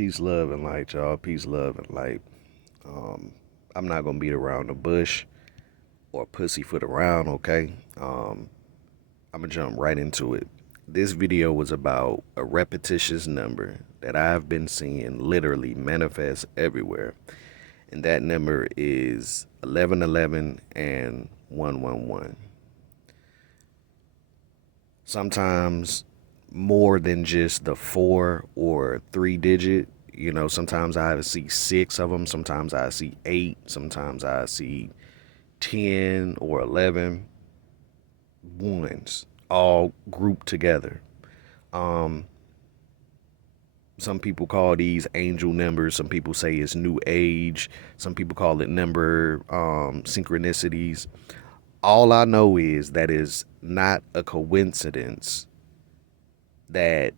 Peace, love, and light, y'all. Peace, love, and light. I'm not gonna beat around the bush or pussyfoot around, okay? I'm gonna jump right into it. This video was about a repetitious number that I've been seeing literally manifest everywhere, and that number is 1111 and 111. Sometimes more than just the four or three digit. Sometimes I see six of them. Sometimes I see eight. Sometimes I see 10 or 11 ones all grouped together. Um, some people call these angel numbers. Some people say it's new age. Some people call it number synchronicities. All I know is that is not a coincidence that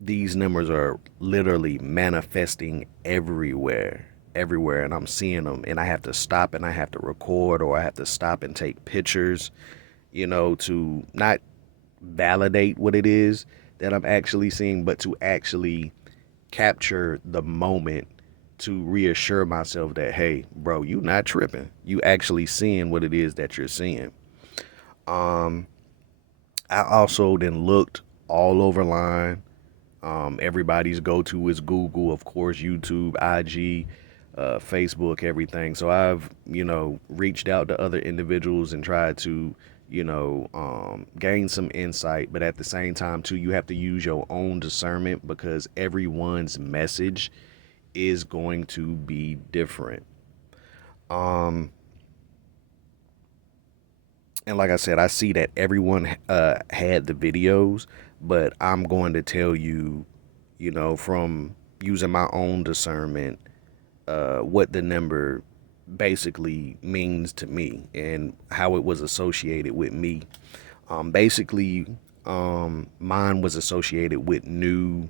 these numbers are literally manifesting everywhere, and I'm seeing them, and I have to stop and I have to record, or I have to stop and take pictures, to not validate what it is that I'm actually seeing, but to actually capture the moment to reassure myself that, hey, bro, you not tripping. You actually seeing what it is that you're seeing. Um, I also then looked all over line. Everybody's go-to is Google, of course, YouTube, IG, Facebook, everything. So I've, reached out to other individuals and tried to, gain some insight. But at the same time, too, you have to use your own discernment because everyone's message is going to be different. Um, and like I said, I see that everyone had the videos, but I'm going to tell you, from using my own discernment, what the number basically means to me and how it was associated with me. Basically, mine was associated with new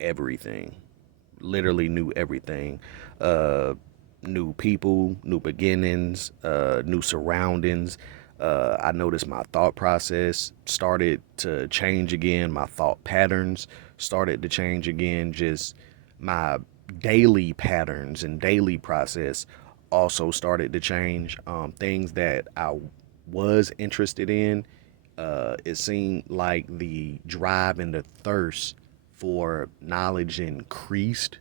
everything, literally new everything. Uh, New people, new beginnings, new surroundings. I noticed my thought process started to change again. My thought patterns started to change again. Just my daily patterns and daily process also started to change. Things that I was interested in, it seemed like the drive and the thirst for knowledge increased.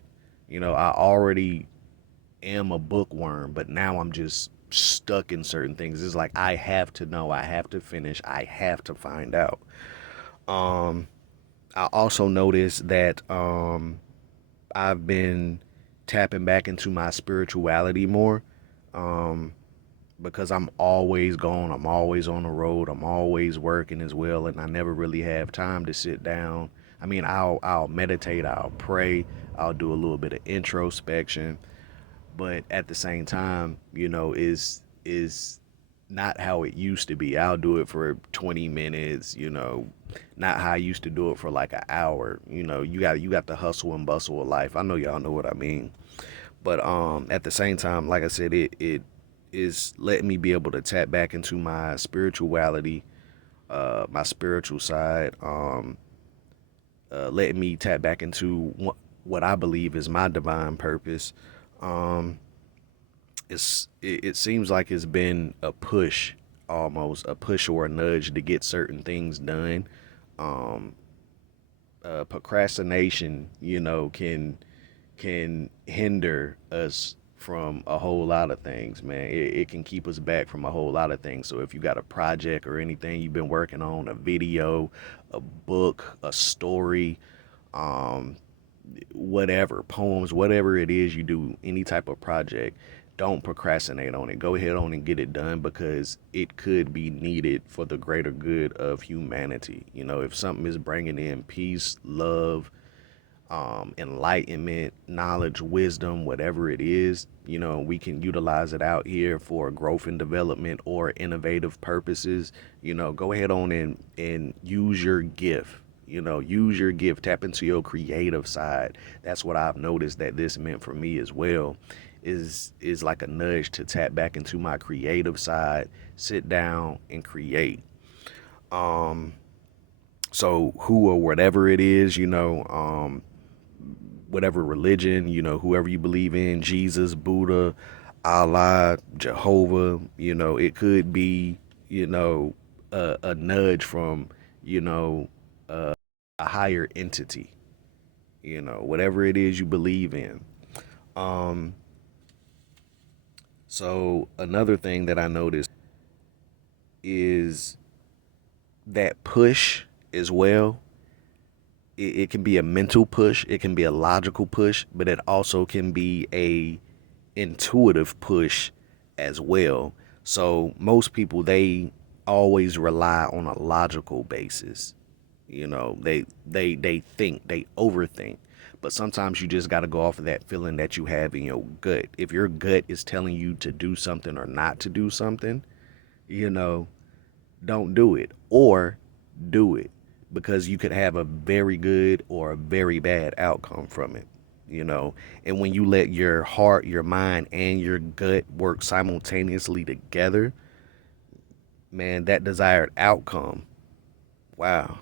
I already am a bookworm, but now I'm just stuck in certain things. It's like I have to know, I have to finish, I have to find out. Um, I also noticed that I've been tapping back into my spirituality more. Um, because I'm always gone, I'm always on the road, I'm always working as well, and I never really have time to sit down. I mean, I'll meditate, I'll pray, I'll do a little bit of introspection, but at the same time, is not how it used to be. I'll do it for 20 minutes, not how I used to do it for like an hour. You got the hustle and bustle of life. I know y'all know what I mean. But at the same time, like I said, it is letting me be able to tap back into my spirituality, my spiritual side, letting me tap back into what I believe is my divine purpose. Um, it seems like it's been a push, almost a push or a nudge to get certain things done. Um, Procrastination, can hinder us from a whole lot of things, man. It can keep us back from a whole lot of things. So if you got a project or anything you've been working on, a video, a book, a story, um, whatever, poems, whatever it is you do, any type of project, don't procrastinate on it. Go ahead on and get it done because it could be needed for the greater good of humanity. If something is bringing in peace, love, enlightenment, knowledge, wisdom, whatever it is, we can utilize it out here for growth and development or innovative purposes. Go ahead on and use your gift. Use your gift, tap into your creative side. That's what I've noticed that this meant for me as well. Is like a nudge to tap back into my creative side, sit down and create. Um, so who or whatever it is, whatever religion, whoever you believe in, Jesus, Buddha, Allah, Jehovah, it could be, a nudge from, you know, a higher entity, whatever it is you believe in. Um, so another thing that I noticed is that push as well. It can be a mental push, it can be a logical push, but it also can be a intuitive push as well. So most people, they always rely on a logical basis. They think, they overthink. But sometimes you just got to go off of that feeling that you have in your gut. If your gut is telling you to do something or not to do something, you know, don't do it, or do it, because you could have a very good or a very bad outcome from it. you know and when you let your heart, your mind, and your gut work simultaneously together, man, that desired outcome, wow,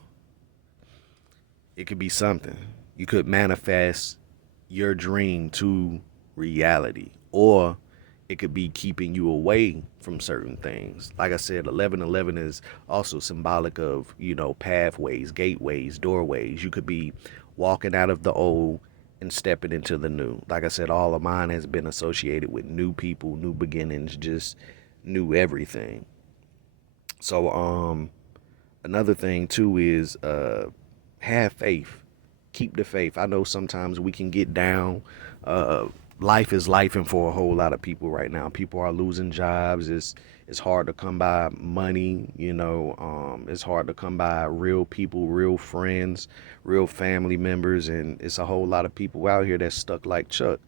it could be something. You could manifest your dream to reality, or it could be keeping you away from certain things. Like I said, 1111 is also symbolic of, pathways, gateways, doorways. You could be walking out of the old and stepping into the new. Like I said, all of mine has been associated with new people, new beginnings, just new everything. So, another thing too is have faith. Keep the faith. I know sometimes we can get down. Uh, Life is life, and for a whole lot of people right now, people are losing jobs. It's hard to come by money. It's hard to come by real people, real friends, real family members, and it's a whole lot of people out here that's stuck like Chuck.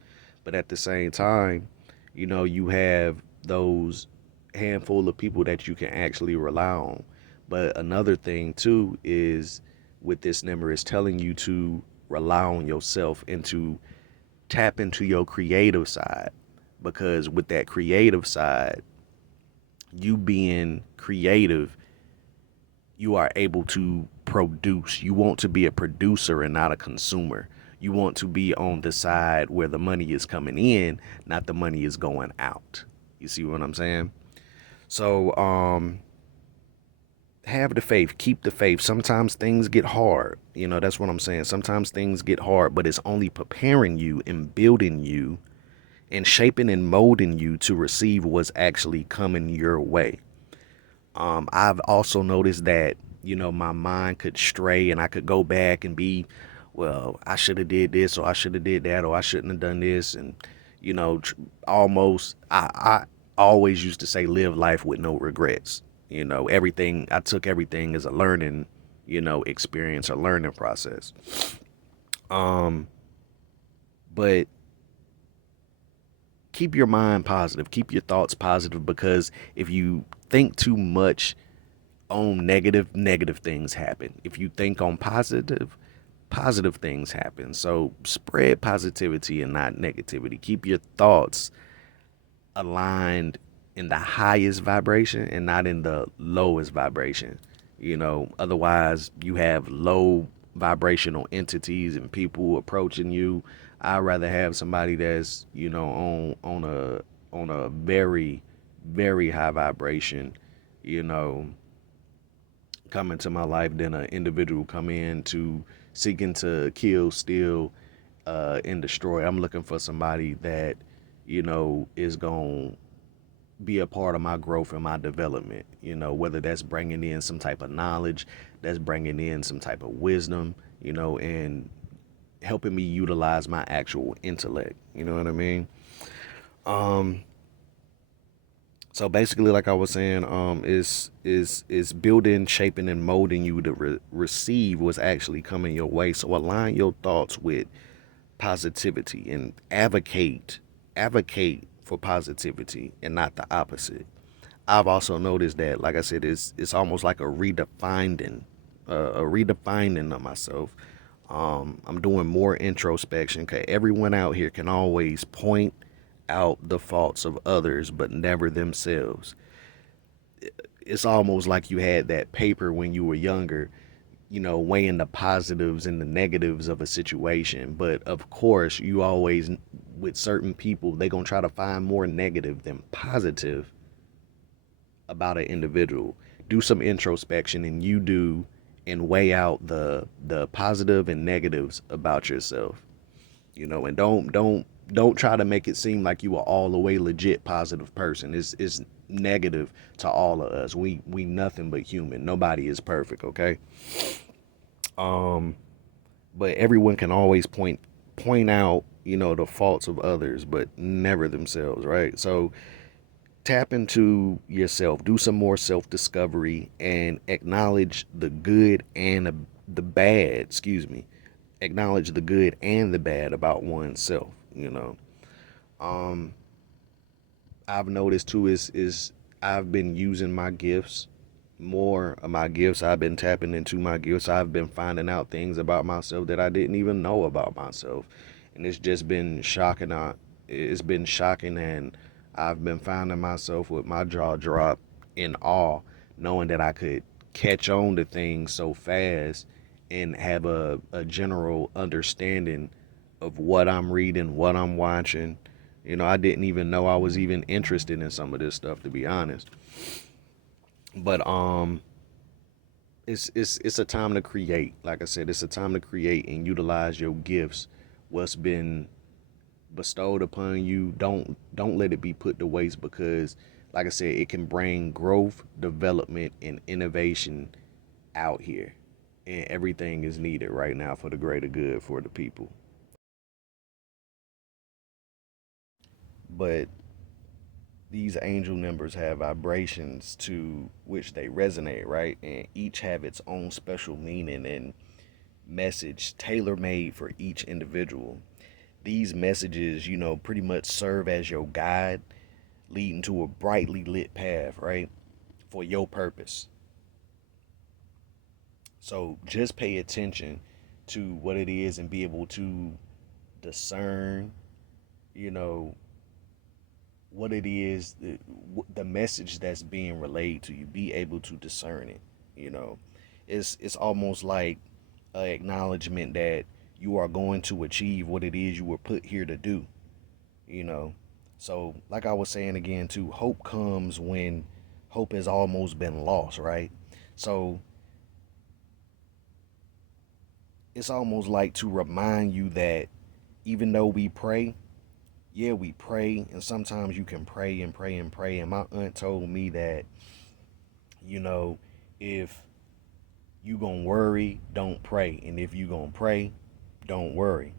But at the same time, you have those handful of people that you can actually rely on. But another thing too is, with this number, is telling you to rely on yourself and to tap into your creative side, because with that creative side, you being creative, you are able to produce. You want to be a producer and not a consumer. You want to be on the side where the money is coming in, not the money is going out. You see what I'm saying? So have the faith, keep the faith. Sometimes things get hard. That's what I'm saying. Sometimes things get hard, but it's only preparing you and building you and shaping and molding you to receive what's actually coming your way. I've also noticed that, my mind could stray and I could go back and be, well, I should have did this, or I should have did that, or I shouldn't have done this. And, almost, I always used to say, live life with no regrets. Everything, I took everything as a learning, experience, or learning process. Um, but keep your mind positive, keep your thoughts positive, because if you think too much on negative, negative things happen. If you think on positive, positive things happen. So spread positivity and not negativity. Keep your thoughts aligned in the highest vibration and not in the lowest vibration. Otherwise you have low vibrational entities and people approaching you. I'd rather have somebody that's, on a very, very high vibration, you know, come into my life than an individual come in to seeking to kill, steal, and destroy. I'm looking for somebody that, is going to be a part of my growth and my development, whether that's bringing in some type of knowledge, that's bringing in some type of wisdom, and helping me utilize my actual intellect. You know what I mean? Um, so basically, like I was saying, is building, shaping, and molding you to receive what's actually coming your way. So align your thoughts with positivity and advocate for positivity and not the opposite. I've also noticed that, like I said, it's almost like a redefining of myself. I'm doing more introspection, because everyone out here can always point out the faults of others, but never themselves. It's almost like you had that paper when you were younger. weighing the positives and the negatives of a situation. But of course, you always, with certain people, they going to try to find more negative than positive about an individual. Do some introspection, and you do, and weigh out the positive and negatives about yourself. And don't try to make it seem like you are all the way legit positive person. It's negative to all of us. We nothing but human. Nobody is perfect, okay? Um but everyone can always point out, the faults of others, but never themselves, right? So tap into yourself, do some more self discovery, and acknowledge the good and the bad. Excuse me. Acknowledge the good and the bad about oneself. Um, I've noticed too is I've been using my gifts, more of my gifts. I've been tapping into my gifts. I've been finding out things about myself that I didn't even know about myself, and it's just been shocking. It's been shocking, and I've been finding myself with my jaw dropped in awe, knowing that I could catch on to things so fast and have a general understanding of what I'm reading, what I'm watching. I didn't even know I was even interested in some of this stuff, to be honest. But it's a time to create. Like I said, it's a time to create and utilize your gifts. What's been bestowed upon you, don't let it be put to waste, because like I said, it can bring growth, development, and innovation out here. And everything is needed right now for the greater good for the people. But these angel numbers have vibrations to which they resonate, right? And each have its own special meaning and message tailor made for each individual. These messages, pretty much serve as your guide, leading to a brightly lit path, right? For your purpose. So just pay attention to what it is and be able to discern, you know, what it is, the message that's being relayed to you. Be able to discern it. You know, it's almost like an acknowledgement that you are going to achieve what it is you were put here to do. You know, so like I was saying again too, hope comes when hope has almost been lost, right? So it's almost like to remind you that even though we pray, yeah, we pray, and sometimes you can pray and pray and pray. And my aunt told me that, you know, if you gonna worry, don't pray, and if you gonna pray, don't worry.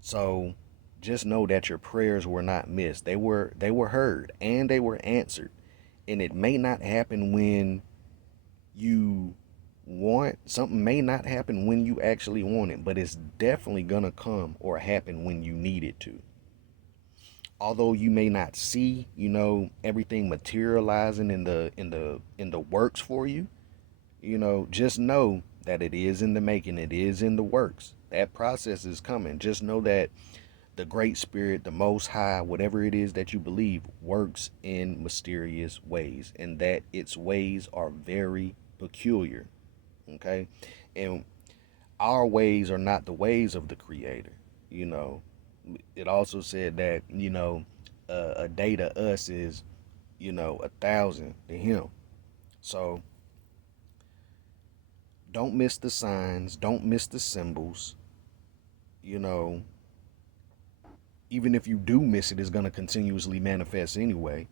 So just know that your prayers were not missed. They were heard and they were answered. And it may not happen when you want something, may not happen when you actually want it, but it's definitely gonna come or happen when you need it to. Although you may not see, everything materializing in the works for you, just know that it is in the making, it is in the works. That process is coming. Just know that the great spirit, the most high, whatever it is that you believe, works in mysterious ways, and that its ways are very peculiar. Okay? And our ways are not the ways of the creator. You know, it also said that, a day to us is, 1,000 to him. So don't miss the signs, don't miss the symbols. You know, even if you do miss it, it's going to continuously manifest anyway.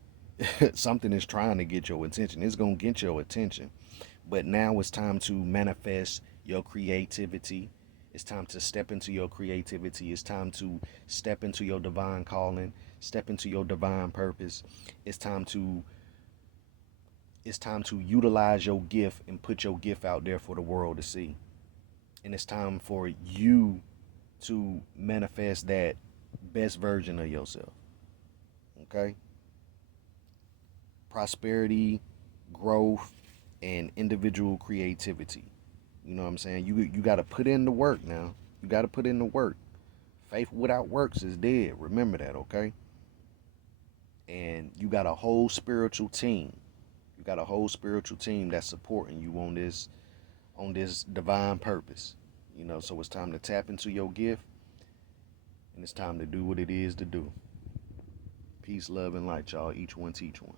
Something is trying to get your attention. It's going to get your attention. But now it's time to manifest your creativity. It's time to step into your creativity. It's time to step into your divine calling, step into your divine purpose. It's time to utilize your gift and put your gift out there for the world to see. And it's time for you to manifest that best version of yourself. Okay? Prosperity, growth, and individual creativity. You know what I'm saying? You got to put in the work now. You got to put in the work. Faith without works is dead. Remember that, okay? And you got a whole spiritual team. You got a whole spiritual team that's supporting you on this divine purpose. You know, so it's time to tap into your gift, and it's time to do what it is to do. Peace, love, and light, y'all. Each one teach one.